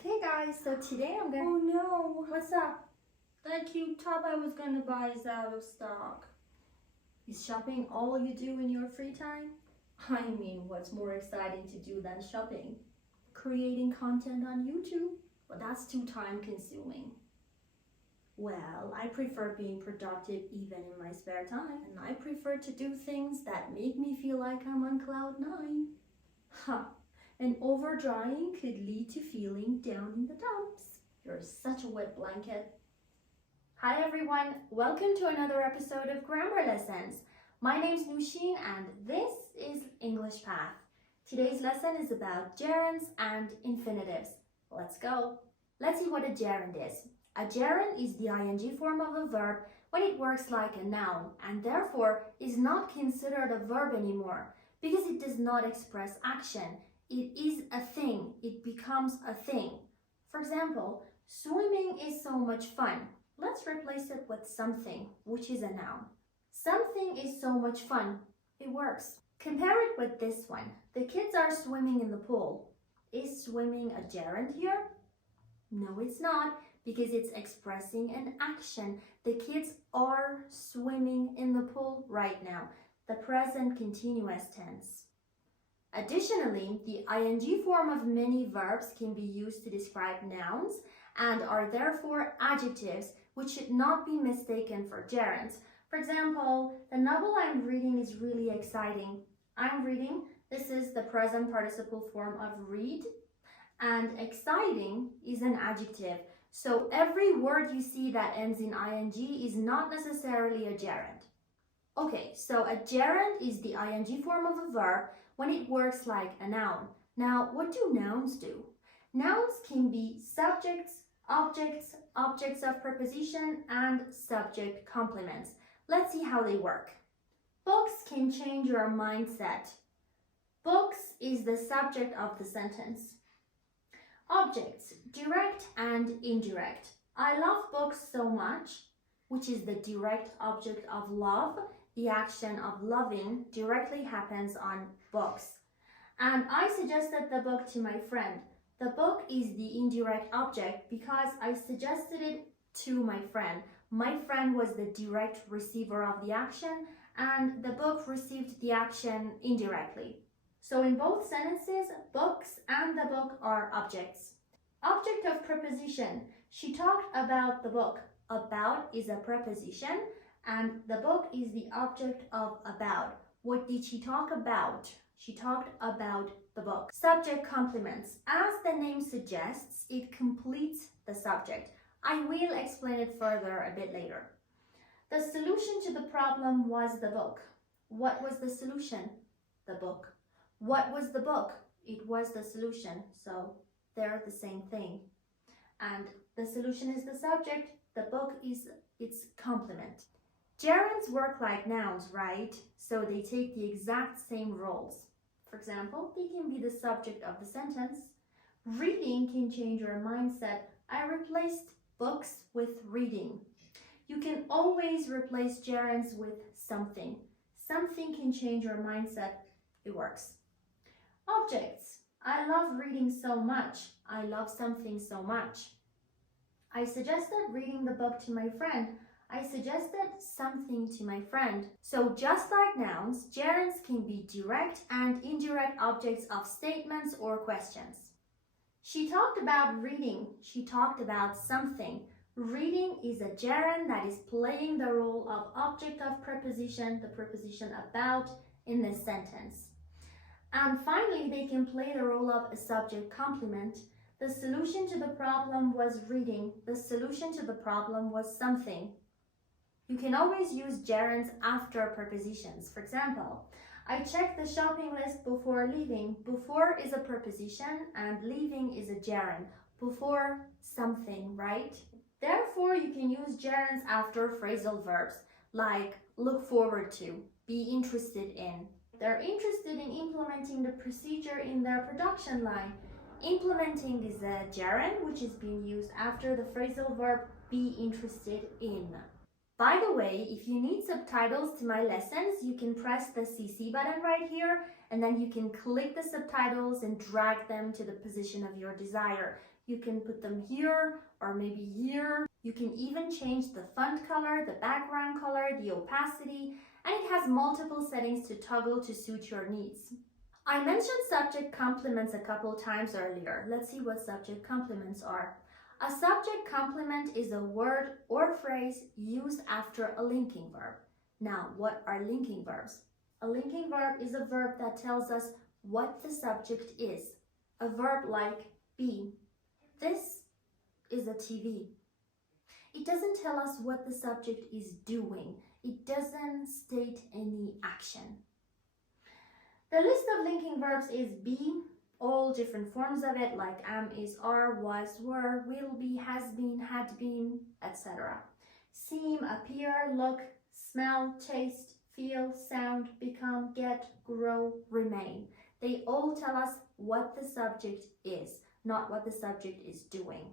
Okay guys, so today I'm gonna... Oh no! What's up? That cute top I was gonna buy is out of stock. Is shopping all you do in your free time? I mean, what's more exciting to do than shopping? Creating content on YouTube? But that's too time consuming. Well, I prefer being productive even in my spare time, and I prefer to do things that make me feel like I'm on cloud 9. Ha! And overdrying could lead to feeling down in the dumps. You're such a wet blanket. Hi everyone, welcome to another episode of Grammar Lessons. My name's Nushin and this is English Path. Today's lesson is about gerunds and infinitives. Let's go. Let's see what a gerund is. A gerund is the ing form of a verb when it works like a noun and therefore is not considered a verb anymore because it does not express action. It is a thing. It becomes a thing. For example, swimming is so much fun. Let's replace it with something, which is a noun. Something is so much fun. It works. Compare it with this one. The kids are swimming in the pool. Is swimming a gerund here? No, it's not, because it's expressing an action. The kids are swimming in the pool right now. The present continuous tense. Additionally, the ing form of many verbs can be used to describe nouns and are therefore adjectives, which should not be mistaken for gerunds. For example, the novel I'm reading is really exciting. I'm reading, this is the present participle form of read, and exciting is an adjective. So every word you see that ends in ing is not necessarily a gerund. Okay, so a gerund is the ing form of a verb when it works like a noun. Now, what do nouns do? Nouns can be subjects, objects, objects of preposition, and subject complements. Let's see how they work. Books can change your mindset. Books is the subject of the sentence. Objects, direct and indirect. I love books so much, which is the direct object of love. The action of loving directly happens on books. And I suggested the book to my friend. The book is the indirect object because I suggested it to my friend. My friend was the direct receiver of the action and the book received the action indirectly. So in both sentences, books and the book are objects. Object of preposition. She talked about the book. About is a preposition and the book is the object of about. What did she talk about? She talked about the book. Subject complements. As the name suggests, it completes the subject. I will explain it further a bit later. The solution to the problem was the book. What was the solution? The book. What was the book? It was the solution. So they're the same thing. And the solution is the subject. The book is its complement. Gerunds work like nouns, right? So they take the exact same roles. For example, they can be the subject of the sentence. Reading can change your mindset. I replaced books with reading. You can always replace gerunds with something. Something can change your mindset. It works. Objects. I love reading so much. I love something so much. I suggested reading the book to my friend. I suggested something to my friend. So just like nouns, gerunds can be direct and indirect objects of statements or questions. She talked about reading. She talked about something. Reading is a gerund that is playing the role of object of preposition, the preposition about in this sentence. And finally, they can play the role of a subject complement. The solution to the problem was reading. The solution to the problem was something. You can always use gerunds after prepositions. For example, I checked the shopping list before leaving. Before is a preposition and leaving is a gerund. Before something, right? Therefore, you can use gerunds after phrasal verbs like look forward to, be interested in. They're interested in implementing the procedure in their production line. Implementing is a gerund which is being used after the phrasal verb be interested in. By the way, if you need subtitles to my lessons, you can press the CC button right here and then you can click the subtitles and drag them to the position of your desire. You can put them here or maybe here. You can even change the font color, the background color, the opacity, and it has multiple settings to toggle to suit your needs. I mentioned subject complements a couple times earlier. Let's see what subject complements are. A subject complement is a word or phrase used after a linking verb. Now, what are linking verbs? A linking verb is a verb that tells us what the subject is. A verb like be. This is a TV. It doesn't tell us what the subject is doing. It doesn't state any action. The list of linking verbs is be, all different forms of it like am, is, are, was, were, will be, has been, had been, etc. Seem, appear, look, smell, taste, feel, sound, become, get, grow, remain. They all tell us what the subject is, not what the subject is doing,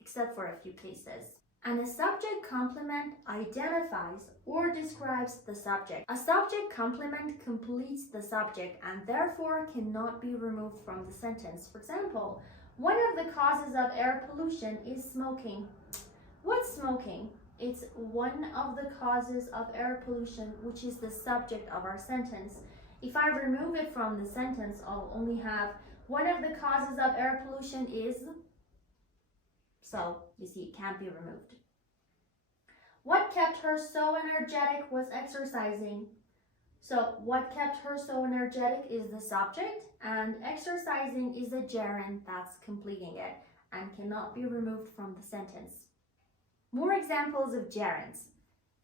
except for a few cases. And a subject complement identifies or describes the subject. A subject complement completes the subject and therefore cannot be removed from the sentence. For example, one of the causes of air pollution is smoking. What's smoking? It's one of the causes of air pollution, which is the subject of our sentence. If I remove it from the sentence, I'll only have one of the causes of air pollution is. So, you see, it can't be removed. What kept her so energetic was exercising. So, what kept her so energetic is the subject, and exercising is a gerund that's completing it and cannot be removed from the sentence. More examples of gerunds.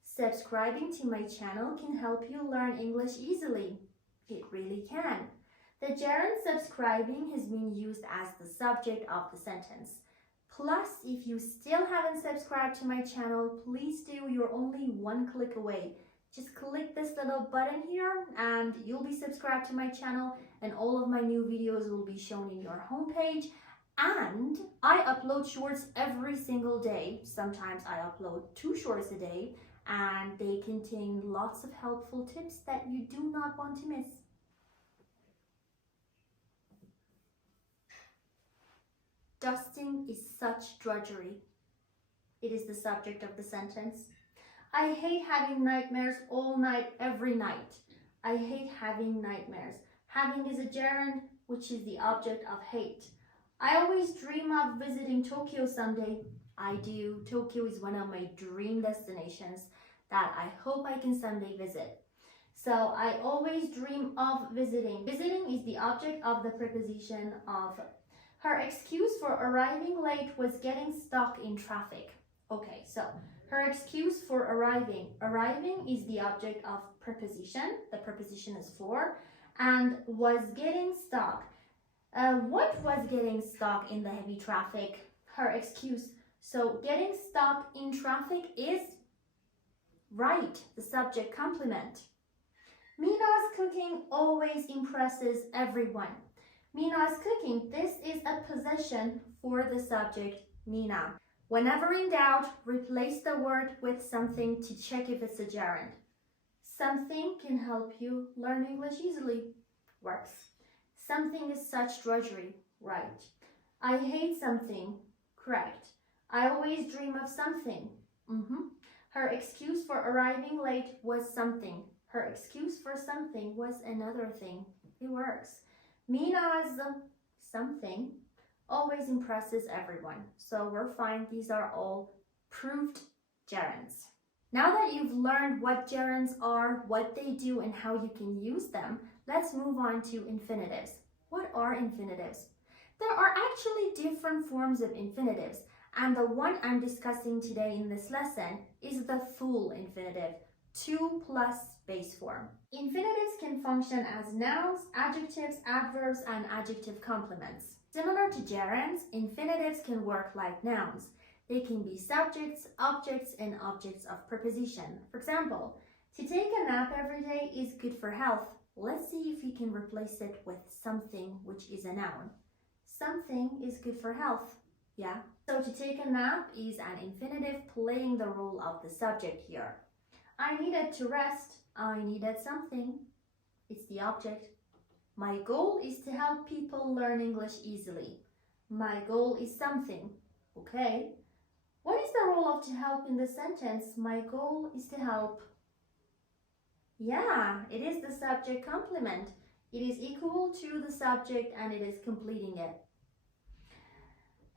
Subscribing to my channel can help you learn English easily. It really can. The gerund subscribing has been used as the subject of the sentence. Plus, if you still haven't subscribed to my channel, please do. You're only one click away. Just click this little button here and you'll be subscribed to my channel and all of my new videos will be shown in your homepage. And I upload shorts every single day. Sometimes I upload 2 shorts a day and they contain lots of helpful tips that you do not want to miss. Dusting is such drudgery. It is the subject of the sentence. I hate having nightmares all night, every night. I hate having nightmares. Having is a gerund, which is the object of hate. I always dream of visiting Tokyo someday. I do. Tokyo is one of my dream destinations that I hope I can someday visit. So I always dream of visiting. Visiting is the object of the preposition of. Her excuse for arriving late was getting stuck in traffic. Okay, so her excuse for arriving. Arriving is the object of preposition. The preposition is for. And was getting stuck. What was getting stuck in the heavy traffic? Her excuse. So getting stuck in traffic is right, the subject complement. Mina's cooking always impresses everyone. Mina's cooking, this is a possession for the subject, Mina. Whenever in doubt, replace the word with something to check if it's a gerund. Something can help you learn English easily. Works. Something is such drudgery. Right. I hate something. Correct. I always dream of something. Her excuse for arriving late was something. Her excuse for something was another thing. It works. Mina's something always impresses everyone. So we're fine. These are all proved gerunds. Now that you've learned what gerunds are, what they do, and how you can use them, let's move on to infinitives. What are infinitives? There are actually different forms of infinitives, and the one I'm discussing today in this lesson is the full infinitive, 2 plus base form. Infinitives can function as nouns, adjectives, adverbs, and adjective complements. Similar to gerunds, infinitives can work like nouns. They can be subjects, objects, and objects of preposition. For example, to take a nap every day is good for health. Let's see if we can replace it with something, which is a noun. Something is good for health. Yeah? So to take a nap is an infinitive playing the role of the subject here. I needed to rest. I needed something. It's the object. My goal is to help people learn English easily. My goal is something. Okay. What is the role of to help in the sentence? My goal is to help. Yeah, it is the subject complement. It is equal to the subject and it is completing it.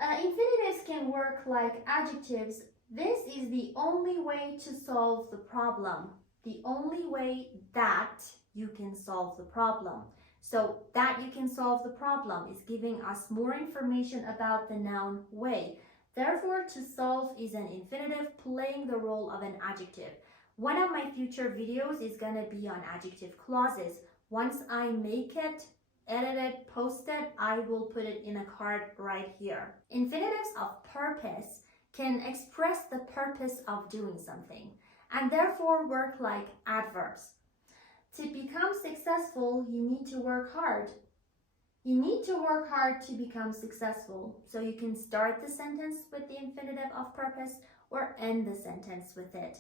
Infinitives can work like adjectives. This is the only way to solve the problem. The only way that you can solve the problem. So that you can solve the problem is giving us more information about the noun way. Therefore, to solve is an infinitive playing the role of an adjective. One of my future videos is going to be on adjective clauses. Once I make it, edit it, post it, I will put it in a card right here. Infinitives of purpose can express the purpose of doing something and therefore work like adverbs. To become successful, you need to work hard. You need to work hard to become successful. So you can start the sentence with the infinitive of purpose or end the sentence with it.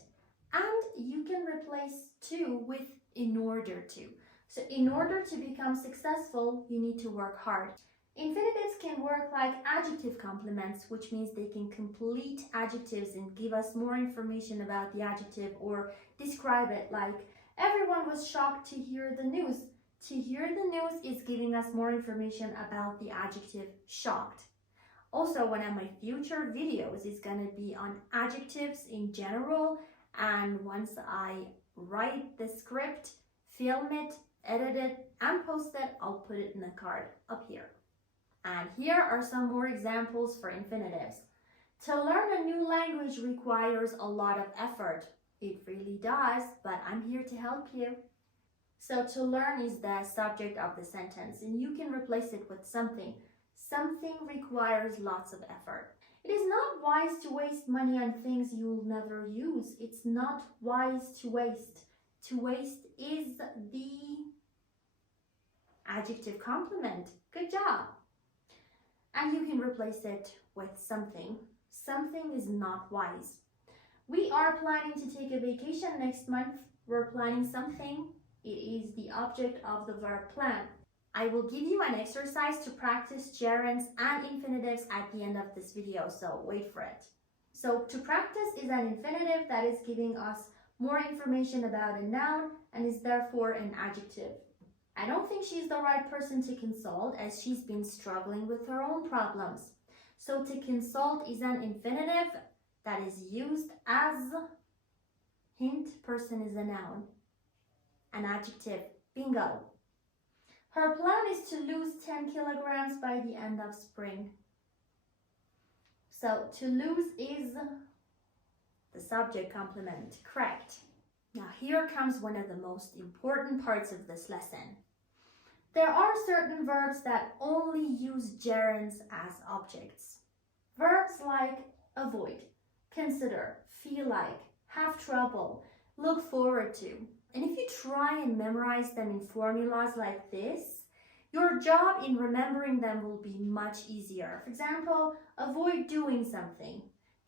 And you can replace to with in order to. So in order to become successful, you need to work hard. Infinitives can work like adjective complements, which means they can complete adjectives and give us more information about the adjective or describe it, like everyone was shocked to hear the news. To hear the news is giving us more information about the adjective shocked. Also, one of my future videos is going to be on adjectives in general, and once I write the script, film it, edit it, and post it, I'll put it in a card up here. And here are some more examples for infinitives. To learn a new language requires a lot of effort. It really does, but I'm here to help you. So to learn is the subject of the sentence, and you can replace it with something. Something requires lots of effort. It is not wise to waste money on things you'll never use. It's not wise to waste. To waste is the adjective complement. Good job. And you can replace it with something. Something is not wise. We are planning to take a vacation next month. We're planning something. It is the object of the verb plan. I will give you an exercise to practice gerunds and infinitives at the end of this video, so wait for it. So to practice is an infinitive that is giving us more information about a noun and is therefore an adjective. I don't think she's the right person to consult as she's been struggling with her own problems. So to consult is an infinitive that is used as hint, person is a noun. An adjective, bingo. Her plan is to lose 10 kilograms by the end of spring. So to lose is the subject complement, correct. Now here comes one of the most important parts of this lesson. There are certain verbs that only use gerunds as objects. Verbs like avoid, consider, feel like, have trouble, look forward to. And if you try and memorize them in formulas like this, your job in remembering them will be much easier. For example, avoid doing something,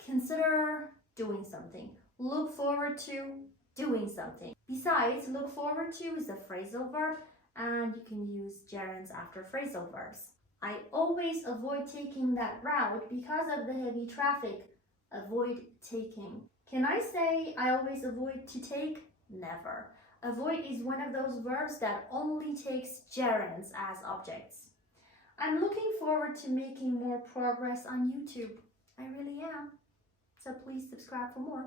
consider doing something, look forward to doing something. Besides, look forward to is a phrasal verb, and you can use gerunds after phrasal verbs. I always avoid taking that route because of the heavy traffic. Avoid taking. Can I say I always avoid to take? Never. Avoid is one of those verbs that only takes gerunds as objects. I'm looking forward to making more progress on YouTube. I really am. So please subscribe for more.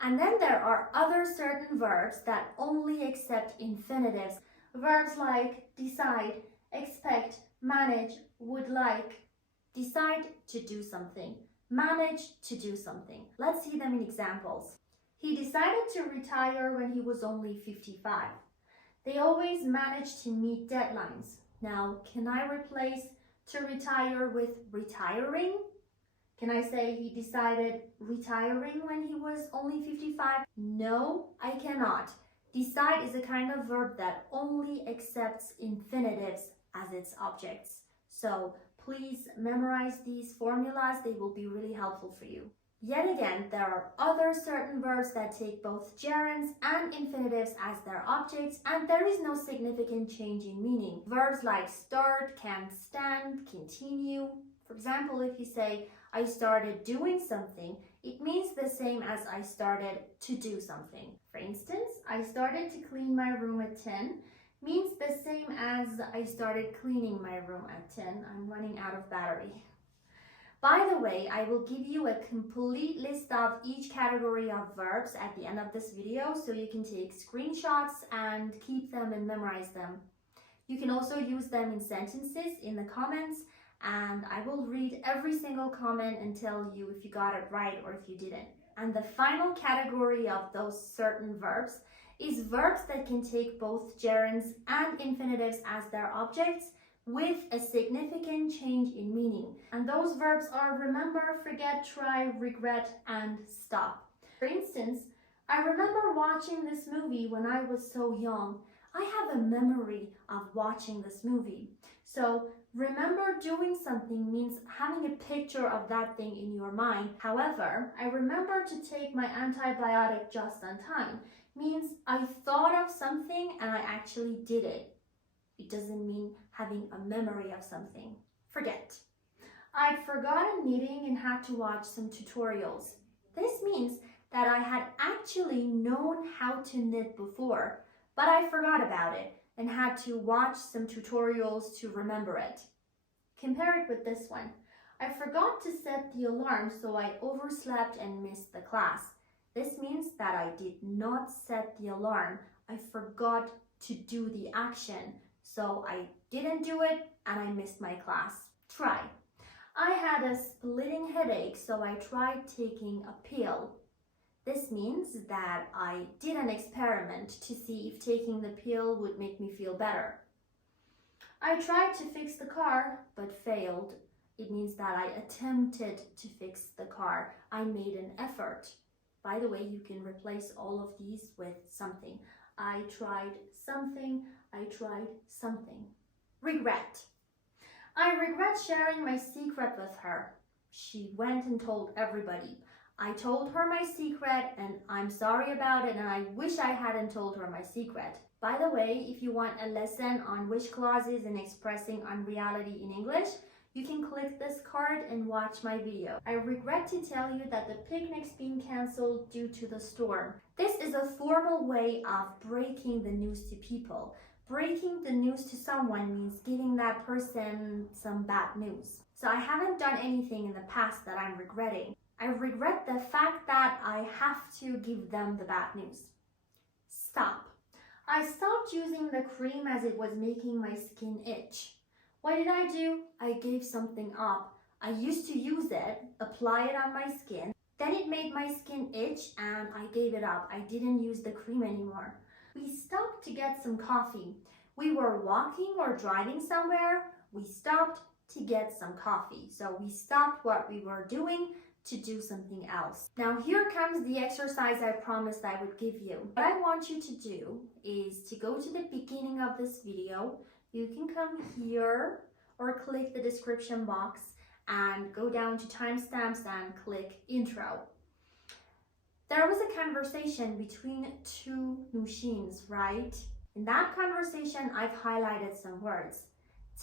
And then there are other certain verbs that only accept infinitives. Verbs like decide, expect, manage, would like. Decide to do something. Manage to do something. Let's see them in examples. He decided to retire when he was only 55. They always manage to meet deadlines. Now, can I replace to retire with retiring? Can I say he decided retiring when he was only 55? No, I cannot. Decide is a kind of verb that only accepts infinitives as its objects. So please memorize these formulas. They will be really helpful for you. Yet again, there are other certain verbs that take both gerunds and infinitives as their objects, and there is no significant change in meaning. Verbs like start, can stand, continue. For example, if you say, I started doing something, it means the same as I started to do something. For instance, I started to clean my room at 10 means the same as I started cleaning my room at 10. I'm running out of battery. By the way, I will give you a complete list of each category of verbs at the end of this video so you can take screenshots and keep them and memorize them. You can also use them in sentences in the comments, and I will read every single comment and tell you if you got it right or if you didn't. And the final category of those certain verbs is verbs that can take both gerunds and infinitives as their objects with a significant change in meaning. And those verbs are remember, forget, try, regret, and stop. For instance, I remember watching this movie when I was so young. I have a memory of watching this movie. So remember doing something means having a picture of that thing in your mind. However, I remember to take my antibiotic just on time means I thought of something and I actually did it. It doesn't mean having a memory of something. Forget. I'd forgotten knitting and had to watch some tutorials. This means that I had actually known how to knit before, but I forgot about it and had to watch some tutorials to remember it. Compare it with this one. I forgot to set the alarm, so I overslept and missed the class. This means that I did not set the alarm. I forgot to do the action. So I didn't do it and I missed my class. Try. I had a splitting headache, so I tried taking a pill. This means that I did an experiment to see if taking the pill would make me feel better. I tried to fix the car, but failed. It means that I attempted to fix the car. I made an effort. By the way, you can replace all of these with something. I tried something. I tried something. Regret. I regret sharing my secret with her. She went and told everybody. I told her my secret and I'm sorry about it and I wish I hadn't told her my secret. By the way, if you want a lesson on which clauses and expressing unreality in English, you can click this card and watch my video. I regret to tell you that the picnic's been cancelled due to the storm. This is a formal way of breaking the news to people. Breaking the news to someone means giving that person some bad news. So I haven't done anything in the past that I'm regretting. I regret the fact that I have to give them the bad news. Stop. I stopped using the cream as it was making my skin itch. What did I do? I gave something up. I used to use it, apply it on my skin. Then it made my skin itch and I gave it up. I didn't use the cream anymore. We stopped to get some coffee. We were walking or driving somewhere. We stopped to get some coffee. So we stopped what we were doing to do something else. Now here comes the exercise I promised I would give you. What I want you to do is to go to the beginning of this video. You can come here or click the description box and go down to timestamps and click intro. There was a conversation between two Nushins, right? In that conversation, I've highlighted some words.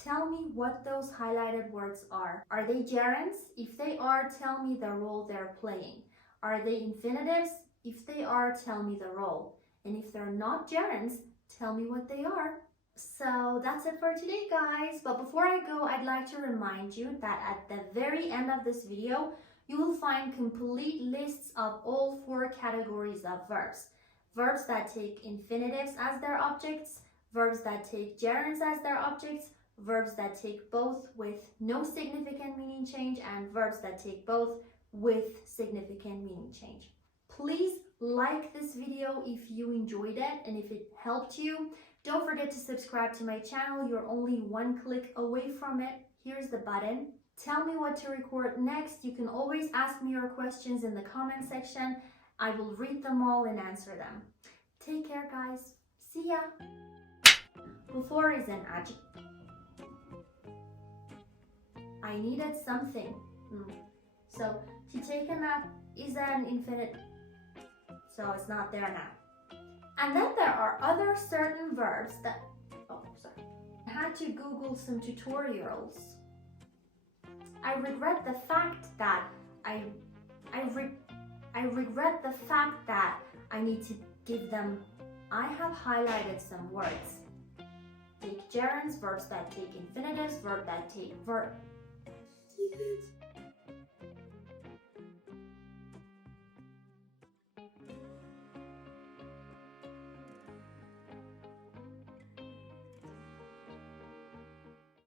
Tell me what those highlighted words are. Are they gerunds? If they are, tell me the role they're playing. Are they infinitives? If they are, tell me the role. And if they're not gerunds, tell me what they are. So that's it for today, guys. But before I go, I'd like to remind you that at the very end of this video, you will find complete lists of all 4 categories of verbs. Verbs that take infinitives as their objects, verbs that take gerunds as their objects, verbs that take both with no significant meaning change, and verbs that take both with significant meaning change. Please like this video if you enjoyed it and if it helped you. Don't forget to subscribe to my channel. You're only 1 click away from it. Here's the button. Tell me what to record next. You can always ask me your questions in the comment section. I will read them all and answer them. Take care, guys. See ya. Before is an adjective. I needed something. So to take a nap is an infinite, so it's not there now. And then there are other certain verbs that, I had to Google some tutorials. I regret the fact that I regret the fact that I need to give them. I have highlighted some words. Take gerunds, verbs that take infinitives, verb that take verb.